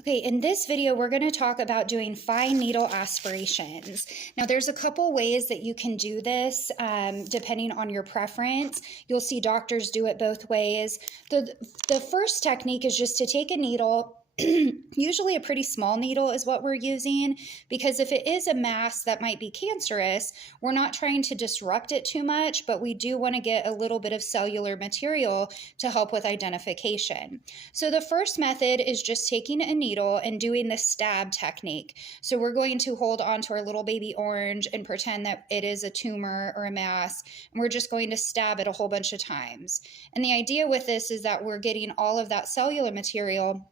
Okay, in this video, we're going to talk about doing fine needle aspirations. Now, there's a couple ways that you can do this depending on your preference. You'll see doctors do it both ways. The first technique is just to take a needle. Usually a pretty small needle is what we're using, because if it is a mass that might be cancerous, we're not trying to disrupt it too much, but we do want to get a little bit of cellular material to help with identification. So the first method is just taking a needle and doing the stab technique. So we're going to hold onto our little baby orange and pretend that it is a tumor or a mass, and we're just going to stab it a whole bunch of times. And the idea with this is that we're getting all of that cellular material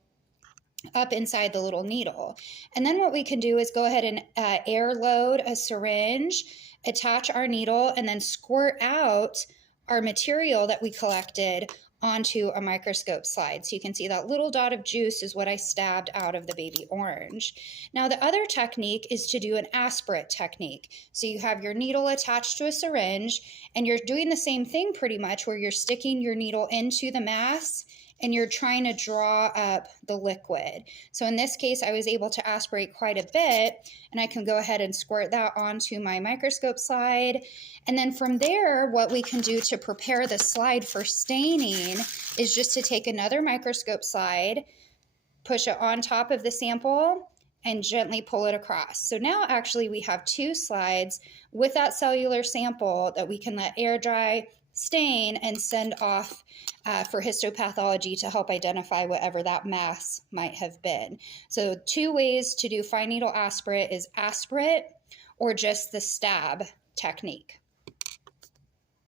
up inside the little needle. And then what we can do is go ahead and air load a syringe, attach our needle, and then squirt out our material that we collected onto a microscope slide. So you can see that little dot of juice is what I stabbed out of the baby orange. Now the other technique is to do an aspirate technique. So you have your needle attached to a syringe, and you're doing the same thing pretty much, where you're sticking your needle into the mass and you're trying to draw up the liquid. So in this case, I was able to aspirate quite a bit, and I can go ahead and squirt that onto my microscope slide. And then from there, what we can do to prepare the slide for staining is just to take another microscope slide, push it on top of the sample, and gently pull it across. So now actually we have two slides with that cellular sample that we can let air dry, stain, and send off for histopathology to help identify whatever that mass might have been. So two ways to do fine needle aspirate is aspirate or just the stab technique.